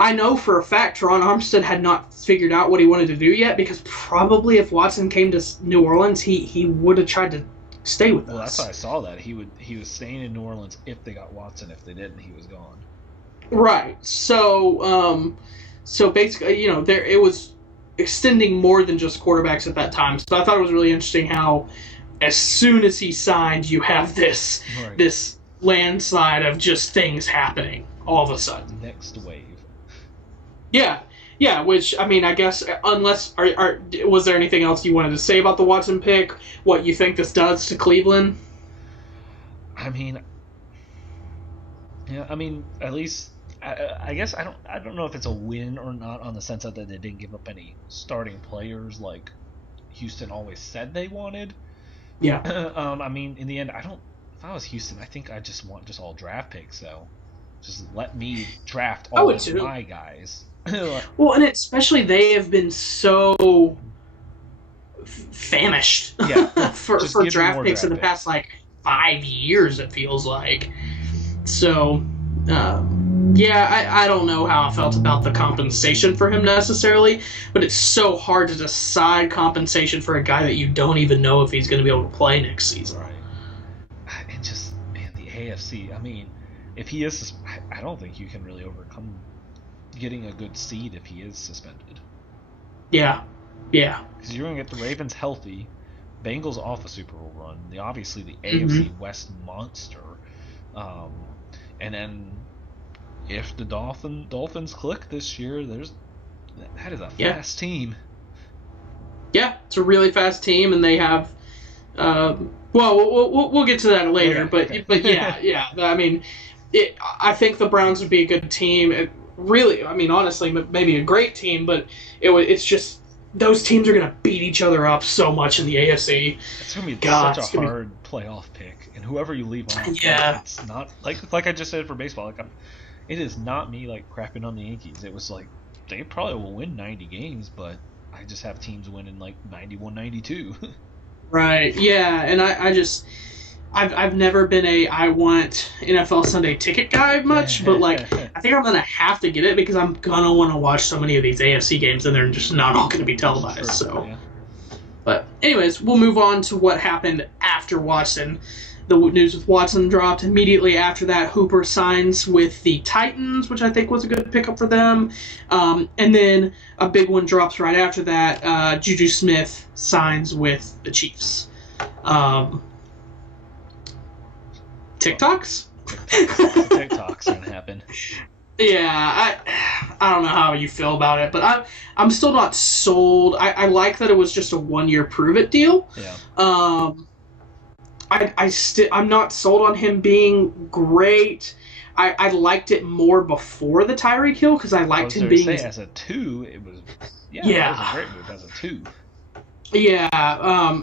I know for a fact Teron Armstead had not figured out what he wanted to do yet, because probably if Watson came to New Orleans, he would have tried to stay with us. Well, that's why I saw that. He was staying in New Orleans if they got Watson. If they didn't, he was gone. Right. So basically, it was extending more than just quarterbacks at that time. So I thought it was really interesting how as soon as he signed, you have this landslide of just things happening all of a sudden. Next wave. Yeah, which, I mean, I guess, unless, was there anything else you wanted to say about the Watson pick? What you think this does to Cleveland? I mean, at least I guess I don't know if it's a win or not on the sense that they didn't give up any starting players like Houston always said they wanted. Yeah. I mean, in the end, if I was Houston, I think I just want all draft picks. So just let me draft all of my guys. Well, and especially they have been so famished for draft picks in the past like 5 years, it feels like. So, I don't know how I felt about the compensation for him necessarily, but it's so hard to decide compensation for a guy that you don't even know if he's going to be able to play next season. Right. And just, man, the AFC, I mean, if he is, I don't think you can really overcome getting a good seed if he is suspended. Yeah. Because you're going to get the Ravens healthy, Bengals off a Super Bowl run, obviously the AFC West monster, and then if the Dolphins click this year, that is a fast team. Yeah, it's a really fast team, and they have. We'll get to that later, but yeah. I mean, I think the Browns would be a good team. Really, I mean, honestly, maybe a great team, but it's just those teams are going to beat each other up so much in the AFC. It's going to be such a hard playoff pick, and whoever you leave on, it's not like I just said for baseball. It is not me like crapping on the Yankees. It was like they probably will win 90 games, but I just have teams winning like 91, 92. Right. Yeah, and I've never been I want NFL Sunday ticket guy much, but like I think I'm gonna have to get it because I'm gonna want to watch so many of these AFC games, and they're just not all gonna be televised. But anyways, we'll move on to what happened after Watson. The news with Watson dropped immediately after that. Hooper signs with the Titans, which I think was a good pickup for them. And then a big one drops right after that. Juju Smith signs with the Chiefs. TikToks? TikToks gonna happen. Yeah, I don't know how you feel about it, but I'm still not sold. I like that it was just a 1-year prove it deal. Yeah. I'm not sold on him being great. I liked it more before the Tyreek Hill because I liked him being as a 2. It was that was a great move as a 2. Yeah.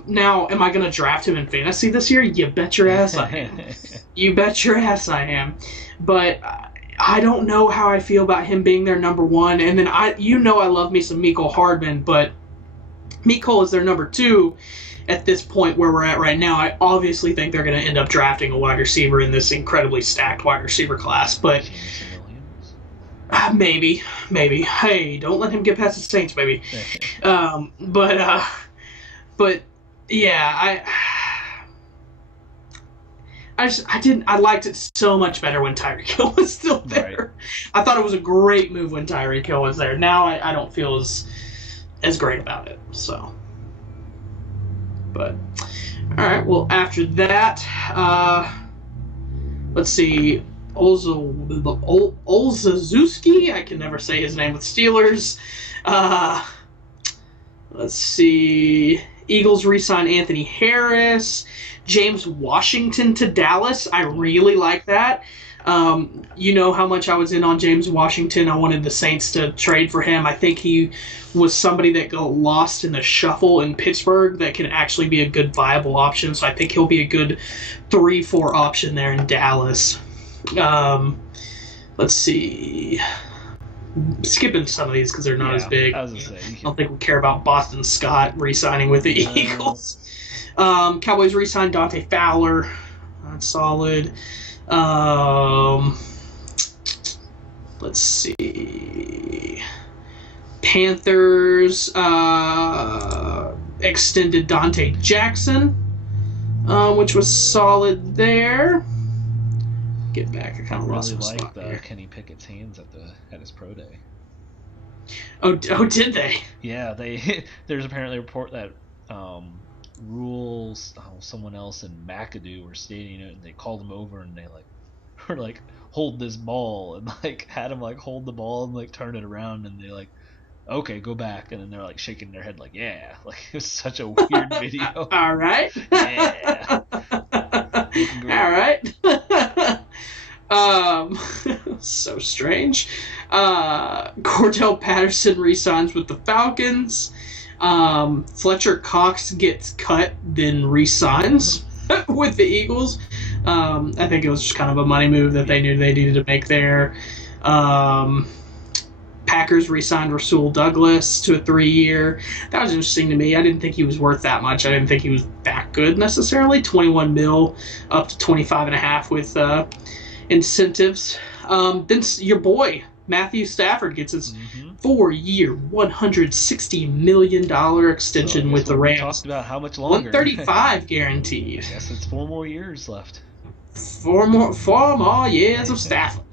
Now, am I going to draft him in fantasy this year? You bet your ass I am. You bet your ass I am. But I don't know how I feel about him being their number 1. And then I love me some Mecole Hardman, but Mecole is their number 2 at this point where we're at right now. I obviously think they're going to end up drafting a wide receiver in this incredibly stacked wide receiver class, but maybe. Hey, don't let him get past the Saints, baby. But yeah, I liked it so much better when Tyreek Hill was still there. Right. I thought it was a great move when Tyreek Hill was there. Now I don't feel as great about it. So, but all right. Well, after that, let's see. Olszewski. I can never say his name with Steelers. Let's see. Eagles re-sign Anthony Harris. James Washington to Dallas. I really like that. You know how much I was in on James Washington. I wanted the Saints to trade for him. I think he was somebody that got lost in the shuffle in Pittsburgh that can actually be a good viable option. So I think he'll be a good 3-4 option there in Dallas. Let's see. Skipping some of these because they're not as big. I don't think we care about Boston Scott re-signing with the Eagles. Cowboys re-signed Dante Fowler. That's solid. Let's see. Panthers extended Dante Jackson, which was solid there. Get back. I kind of lost my spot there. Kenny Pickett's hands at his pro day. Oh, did they? Yeah, there's apparently a report that someone else in McAdoo were stating it, and they called him over and they were like hold this ball and had him hold the ball and turn it around, and they okay, go back, and then they're shaking their head yeah, it was such a weird video. All right. Yeah. All right. So strange. Cordell Patterson re-signs with the Falcons. Fletcher Cox gets cut, then re-signs with the Eagles. I think it was just kind of a money move that they knew they needed to make there. Packers re-signed Rasul Douglas to a 3-year. That was interesting to me. I didn't think he was worth that much. I didn't think he was that good necessarily. 21 mil up to 25.5 with incentives. Then your boy Matthew Stafford gets his 4-year, $160 million extension with the Rams. We talked about how much longer. 135 guaranteed. I guess it's 4 more years left. 4 more years of Stafford.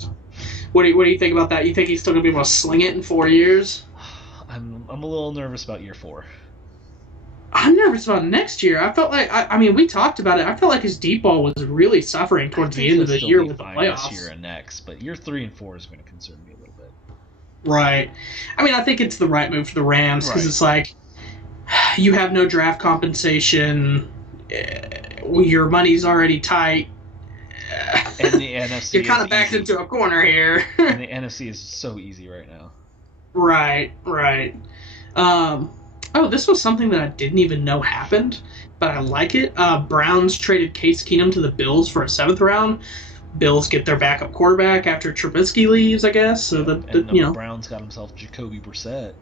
What do you think about that? You think he's still gonna be able to sling it in 4 years? I'm a little nervous about year 4. I'm nervous about next year. I felt like I mean we talked about it. I felt like his deep ball was really suffering towards the end of the year with the playoffs. This year and next, but year 3 and 4 is going to concern me a little bit. Right. I mean, I think it's the right move for the Rams because it's like you have no draft compensation. Your money's already tight. And the NFC You're kind of backed into a corner here. And the NFC is so easy right now. Right. This was something that I didn't even know happened, but I like it. Browns traded Case Keenum to the Bills for a 7th round. Bills get their backup quarterback after Trubisky leaves, I guess. So the Browns got himself Jacoby Brissett.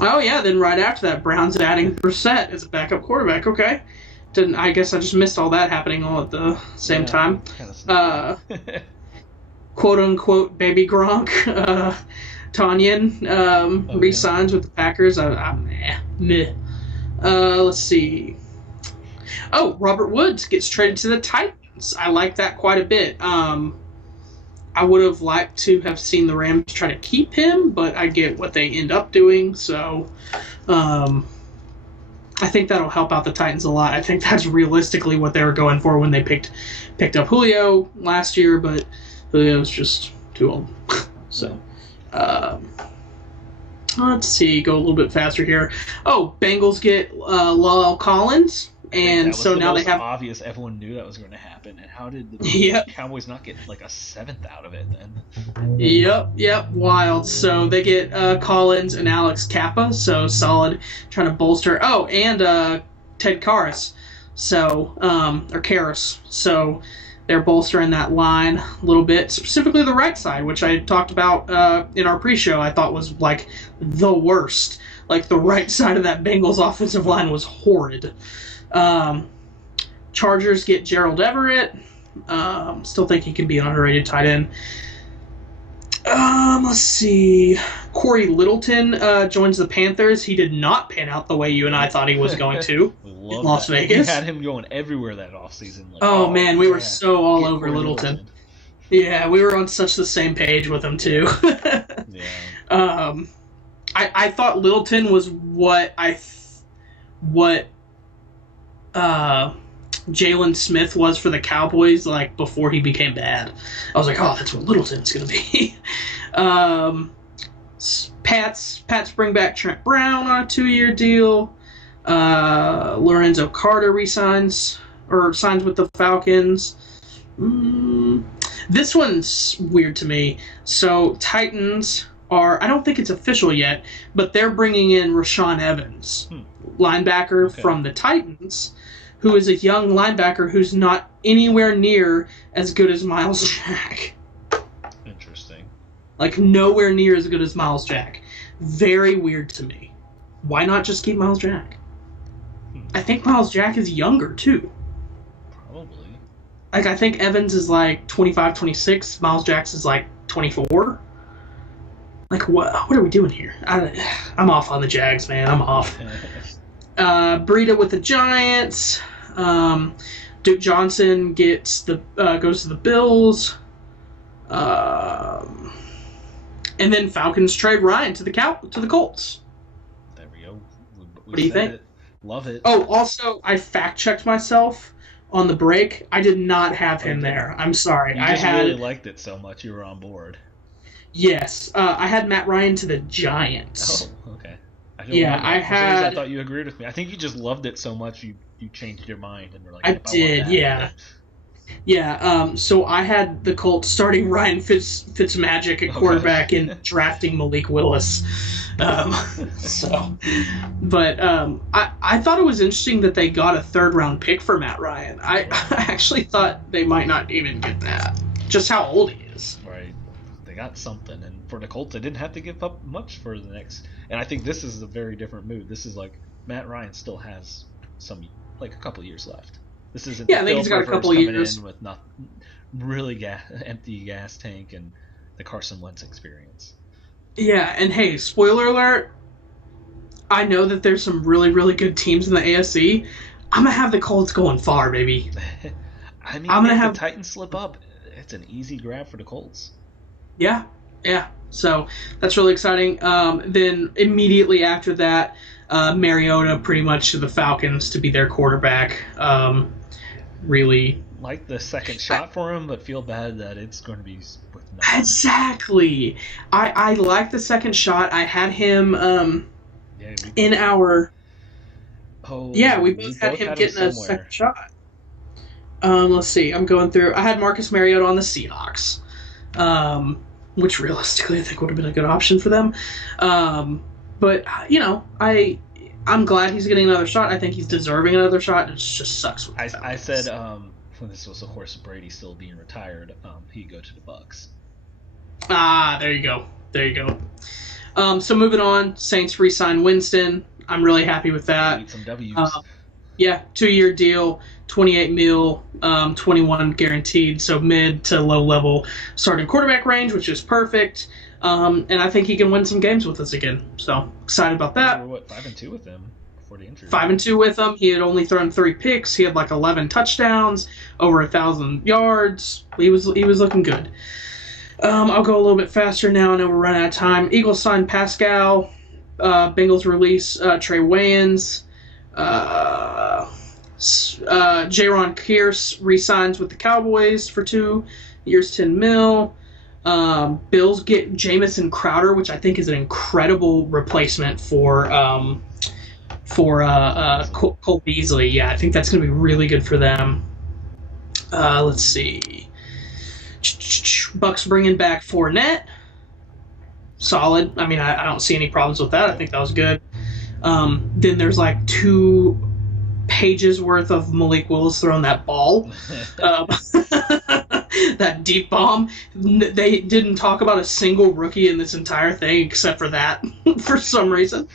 Oh yeah, then right after that, Browns adding Brissett as a backup quarterback. Okay. I guess I just missed all that happening all at the same time. Quote unquote baby Gronk. Tanyan re-signs with the Packers. Meh. Let's see. Oh, Robert Woods gets traded to the Titans. I like that quite a bit. I would have liked to have seen the Rams try to keep him, but I get what they end up doing. So, I think that'll help out the Titans a lot. I think that's realistically what they were going for when they picked up Julio last year, but Julio's just too old. So, let's see, go a little bit faster here. Oh, Bengals get La'el Collins, and so now they have obvious. Everyone knew that was going to happen, and how did the Cowboys not get like a 7th out of it then? Yep, wild. So they get Collins and Alex Kappa, so solid, trying to bolster. Oh, and Ted Karras, so or Karras, so they're bolstering that line a little bit, specifically the right side, which I talked about in our pre-show. I thought was like the worst. Like the right side of that Bengals offensive line was horrid. Chargers get Gerald Everett. Still think he can be an underrated tight end. Let's see. Corey Littleton joins the Panthers. He did not pan out the way you and I thought he was going to in Las Vegas. We had him going everywhere that offseason. Like, man, we were so all over Littleton. Yeah, we were on such the same page with him too. I thought Littleton was what Jalen Smith was for the Cowboys, like before he became bad. I was like, oh, that's what Littleton's gonna be. Pats bring back Trent Brown on a 2-year deal. Lorenzo Carter signs with the Falcons. This one's weird to me. So Titans I don't think it's official yet, but they're bringing in Rashaan Evans, linebacker from the Titans, who is a young linebacker who's not anywhere near as good as Miles Jack. Interesting. Like, nowhere near as good as Miles Jack. Very weird to me. Why not just keep Miles Jack? I think Miles Jack is younger, too. Probably. Like, I think Evans is like 25, 26. Miles Jack's is like 24. Like, what are we doing here? I'm off on the Jags, man. I'm off. Breida with the Giants. Duke Johnson goes to the Bills. And then Falcons trade Ryan to the Colts. There we go. What do you think? Love it. Oh, also, I fact-checked myself on the break. I did not have him there. I'm sorry. You just really liked it so much you were on board. Yes. I had Matt Ryan to the Giants. Oh, okay. I thought you agreed with me. I think you just loved it so much you changed your mind and were like, I did, yeah. Yeah, so I had the Colts starting Ryan Fitzmagic at quarterback and drafting Malik Willis. I thought it was interesting that they got a 3rd-round pick for Matt Ryan. I actually thought they might not even get that. Just how old he is. Right. They got something, and for the Colts, they didn't have to give up much for the next. And I think this is a very different move. This is like Matt Ryan still has a couple years left. This isn't. Yeah, I think he's got a couple of years in with nothing, really empty gas tank and the Carson Wentz experience. Yeah, and hey, spoiler alert. I know that there's some really, really good teams in the AFC. I'm gonna have the Colts going far, baby. I mean, I'm gonna have the Titans slip up. It's an easy grab for the Colts. Yeah. So that's really exciting. Then immediately after that, Mariota pretty much to the Falcons to be their quarterback. Really like the second shot for him, but feel bad that it's going to be with nothing. Exactly. I like the second shot. I had him in our. We both had him getting a second shot. Let's see. I'm going through. I had Marcus Mariota on the Seahawks, which realistically I think would have been a good option for them. But I'm glad he's getting another shot. I think he's deserving another shot. It just sucks. I said when this was, of course, Brady still being retired, he'd go to the Bucks. There you go. So moving on, Saints re-sign Winston. I'm really happy with that. Need some W's. 2-year deal, $28 million, 21 guaranteed, so mid to low level starting quarterback range, which is perfect. And I think he can win some games with us again. So excited about that. We were 5-2 with him before the injury. 5-2 with him. He had only thrown 3 picks. He had 11 touchdowns, over 1,000 yards. He was looking good. I'll go a little bit faster now. I know we're running out of time. Eagles signed Pascal. Bengals release Trey Wayans. Jaron Kearse re-signs with the Cowboys for 2 years, $10 million. Bills get Jamison Crowder, which I think is an incredible replacement for Cole Beasley. Yeah, I think that's going to be really good for them. Let's see. Bucks bringing back Fournette. Solid. I mean, I don't see any problems with that. I think that was good. Then there's 2 pages worth of Malik Willis throwing that ball. That deep bomb. They didn't talk about a single rookie in this entire thing except for that for some reason.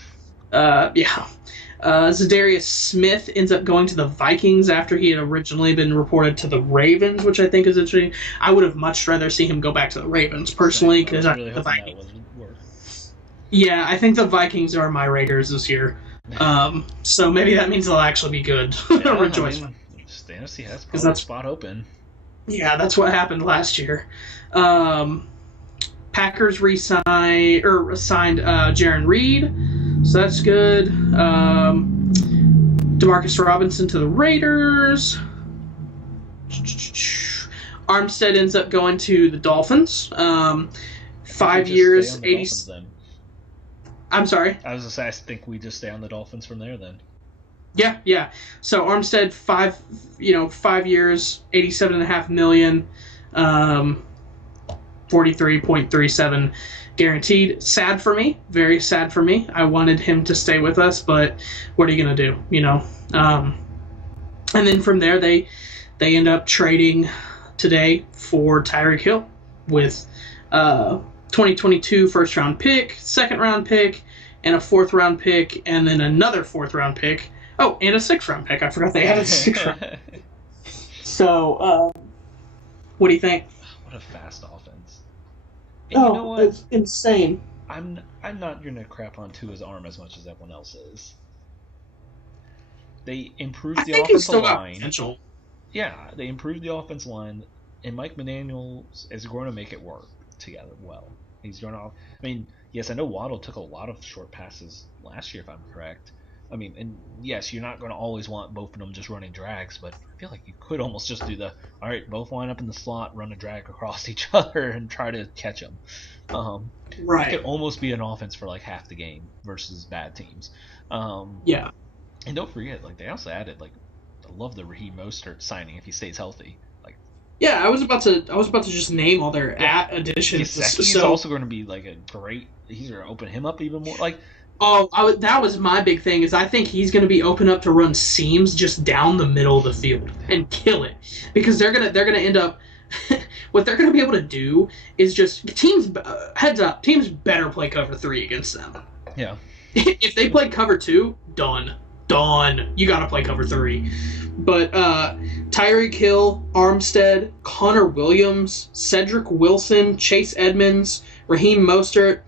Zadarius Smith ends up going to the Vikings after he had originally been reported to the Ravens, which I think is interesting. I would have much rather see him go back to the Ravens personally because I think the Vikings. Yeah, I think the Vikings are my Raiders this year. So maybe that means they'll actually be good. Rejoice. Fantasy has probably a spot open. Yeah, that's what happened last year. Packers signed Jaron Reed, so that's good. Demarcus Robinson to the Raiders. Armstead ends up going to the Dolphins. 5 years, 80. I'm sorry. I was gonna say I think we just stay on the Dolphins from there then. Yeah. So Armstead 5 years, $87.5 million, 43.37 guaranteed. Sad for me, very sad for me. I wanted him to stay with us, but what are you gonna do? And then from there they end up trading today for Tyreek Hill with 2022 first round pick, second round pick, and a 4th round pick, and then another 4th round pick. Oh, and a 6th round pick. I forgot they had a 6th round pick. So, what do you think? What a fast offense. And you know what? It's insane. I'm not gonna crap on Tua's arm as much as everyone else is. They improved the offensive line. Yeah, they improved the offensive line, and Mike McDaniel is going to make it work together well. He's going to. I mean, yes, I know Waddle took a lot of short passes last year, if I'm correct. I mean, and yes, you're not going to always want both of them just running drags, but I feel like you could almost just do all right, both line up in the slot, run a drag across each other, and try to catch them. Right. It could almost be an offense for half the game versus bad teams. Yeah. And don't forget, they also added, I love the Raheem Mostert signing if he stays healthy. Yeah, I was about to just name all their additions. He's also going to be like a great. He's going to open him up even more. Like, that was my big thing. Is I think he's going to be open up to run seams just down the middle of the field and kill it, because they're gonna end up. What they're going to be able to do is just teams. Heads up, teams better play cover 3 against them. Yeah. If they play cover 2, done. You got to play cover 3. But Tyreek Hill, Armstead, Connor Williams, Cedric Wilson, Chase Edmonds, Raheem Mostert,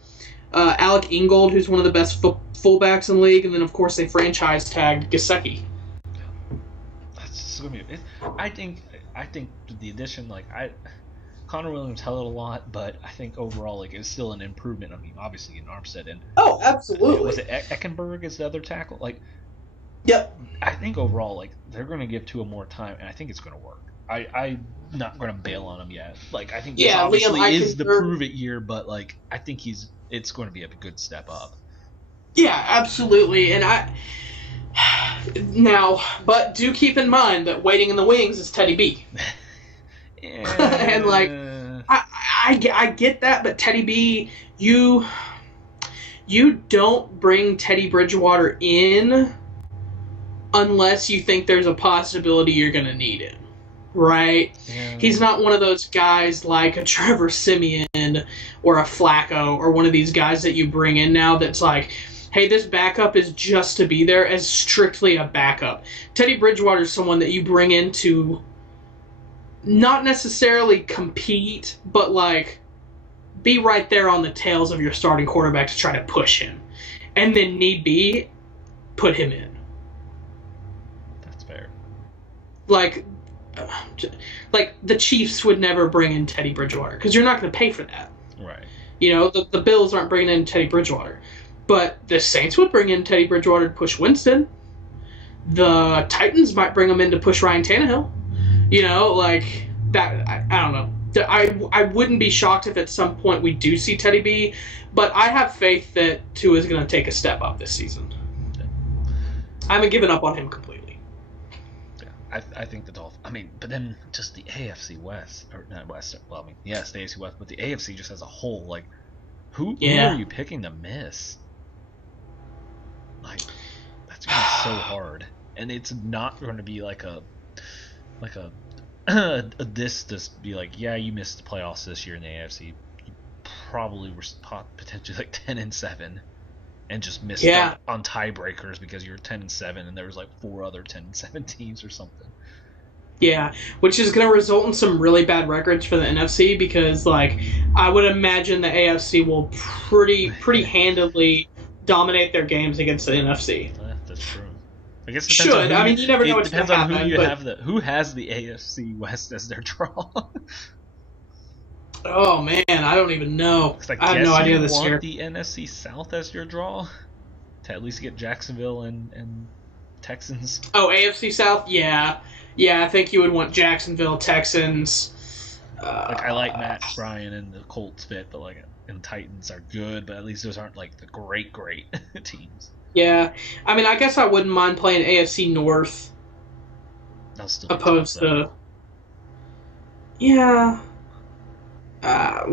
Alec Ingold, who's one of the best fullbacks in the league, and then of course they franchise tagged Gesicki. That's gonna be. I think the addition, Connor Williams held a lot, but I think overall it's still an improvement. I mean, obviously in Armstead and absolutely. Was it Eckenberg as the other tackle? Yep. I think overall, they're going to give Tua more time, and I think it's going to work. I'm not going to bail on him yet. I think this obviously is the prove it year, but I think it's going to be a good step up. Yeah, absolutely. And but do keep in mind that waiting in the wings is Teddy B. And I get that, but Teddy B, you don't bring Teddy Bridgewater in unless you think there's a possibility you're going to need him, right? Yeah. He's not one of those guys like a Trevor Siemian or a Flacco or one of these guys that you bring in now that's like, hey, this backup is just to be there as strictly a backup. Teddy Bridgewater is someone that you bring in to not necessarily compete, but be right there on the tails of your starting quarterback to try to push him. And then need be, put him in. The Chiefs would never bring in Teddy Bridgewater because you're not going to pay for that. Right. The Bills aren't bringing in Teddy Bridgewater. But the Saints would bring in Teddy Bridgewater to push Winston. The Titans might bring him in to push Ryan Tannehill. That. I don't know. I wouldn't be shocked if at some point we do see Teddy B, but I have faith that Tua is going to take a step up this season. I haven't given up on him completely. I think the Dolphins. I mean, but then just the AFC West, or not West. Well, I mean, yes, the AFC West, but the AFC just as a whole. Who are you picking to miss? That's gonna be so hard, and it's not going to be just be yeah, you missed the playoffs this year in the AFC. You probably were potentially 10-7. And just missed out on tiebreakers because you're 10-7, and there was 4 other 10-7 teams or something. Yeah, which is going to result in some really bad records for the NFC because, I would imagine the AFC will pretty handily dominate their games against the NFC. That's true. I guess it depends on you never know what's going to happen. Who has the AFC West as their draw. Oh man, I don't even know. I have no idea this year. You want the NFC South as your draw to at least get Jacksonville and Texans. Oh, AFC South, yeah. I think you would want Jacksonville, Texans. I like Matt Ryan and the Colts fit, but and Titans are good, but at least those aren't the great teams. Yeah, I mean, I guess I wouldn't mind playing AFC North. Opposed to. Yeah. I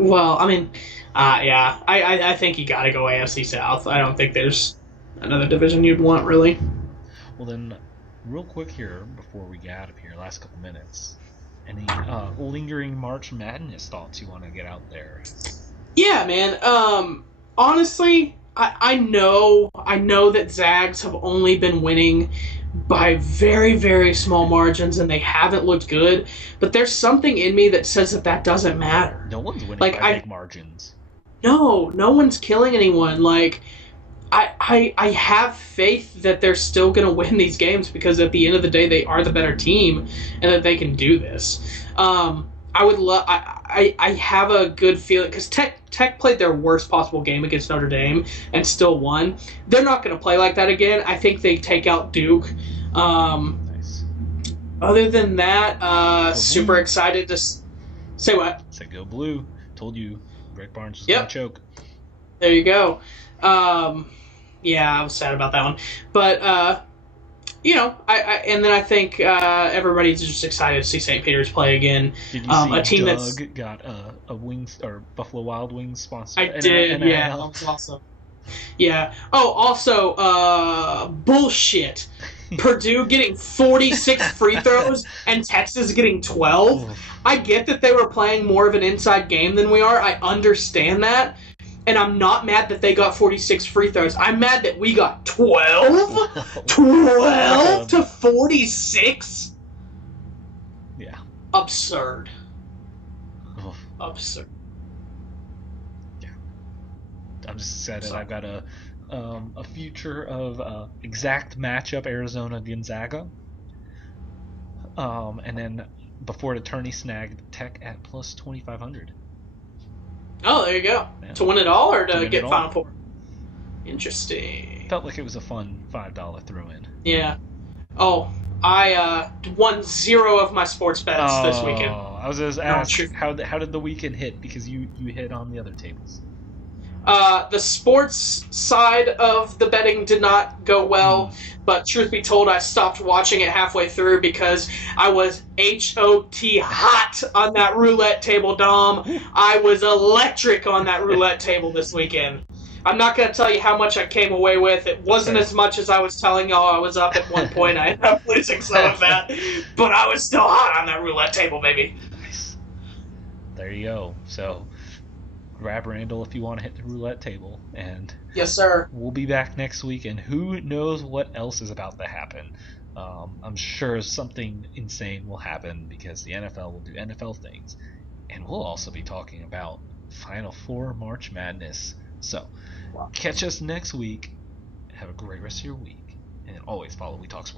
think you got to go AFC South. I don't think there's another division you'd want, really. Well, then, real quick here, before we get out of here, last couple minutes, any lingering March Madness thoughts you want to get out there? Yeah, man. Honestly, I know that Zags have only been winning by very, very small margins, and they haven't looked good. But there's something in me that says that doesn't matter. No one's winning by big margins. No one's killing anyone. I have faith that they're still going to win these games because at the end of the day, they are the better team and that they can do this. I have a good feeling because Tech played their worst possible game against Notre Dame and still won. They're not going to play like that again. I think they take out Duke. Nice. Other than that, super excited to say what? Say go blue. Told you, Greg Barnes was going to choke. There you go. Yeah, I was sad about that one, but And then I think everybody's just excited to see St. Peter's play again. Did you see a team Doug that's got a Wings or Buffalo Wild Wings sponsor? I did, yeah, that was awesome. Yeah. Oh, also, bullshit. Purdue getting 46 free throws and Texas getting 12. I get that they were playing more of an inside game than we are. I understand that. And I'm not mad that they got 46 free throws. I'm mad that we got 12? 12 to 46? Yeah. Absurd. Absurd. Yeah. I'm just excited. I've got a future of exact matchup Arizona-Gonzaga. And then before the tourney snagged Tech at plus 2,500. Oh, there you go. Yeah. To win it all or to win get it Final all. Four? Interesting. Felt like it was a fun $5 throw-in. Yeah. Oh, I won 0 of my sports bets this weekend. I was just asking, how did the weekend hit? Because you hit on the other tables. The sports side of the betting did not go well, but truth be told, I stopped watching it halfway through because I was HOT hot on that roulette table, Dom. I was electric on that roulette table this weekend. I'm not going to tell you how much I came away with. It wasn't as much as I was telling y'all I was up at one point. I ended up losing some of that, but I was still hot on that roulette table, baby. Nice. There you go. So grab Randall if you want to hit the roulette table, and yes, sir. We'll be back next week, and who knows what else is about to happen. I'm sure something insane will happen because the NFL will do NFL things, and we'll also be talking about Final Four March Madness. So catch us next week. Have a great rest of your week, and always follow We Talk Sports.